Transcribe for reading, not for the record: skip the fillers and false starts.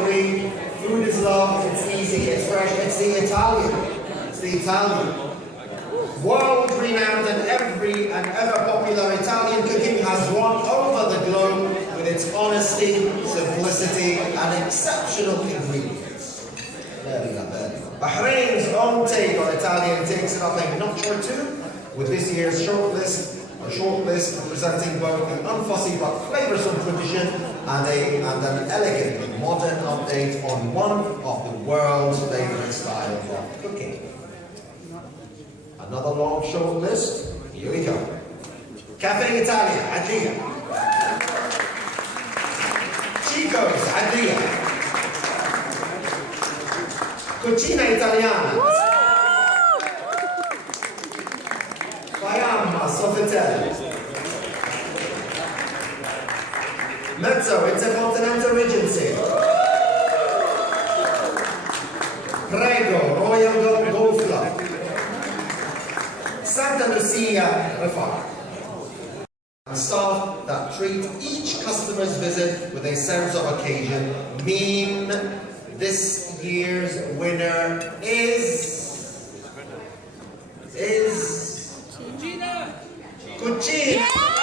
agree. Food is love, it's easy, it's fresh, it's the Italian. It's the Italian. World-renowned and ever-popular Italian cooking has won over the globe with its honesty, simplicity, and exceptional ingredients. Bahrain's own take on Italian takes it up a notch or two with this year's shortlist representing both an unfussy but flavoursome tradition and an elegant modern update on one of the world's favourite styles of cooking. Another long short list, here we go. Cafe Italia, Adria. Chico's, Adria. Cucina Italiana. Sofitel. Mezzo Intercontinental Regency. Prego Royal Golf Club. Santa Lucia Refar. And staff that treat each customer's visit with a sense of occasion mean this year's winner is Cucina!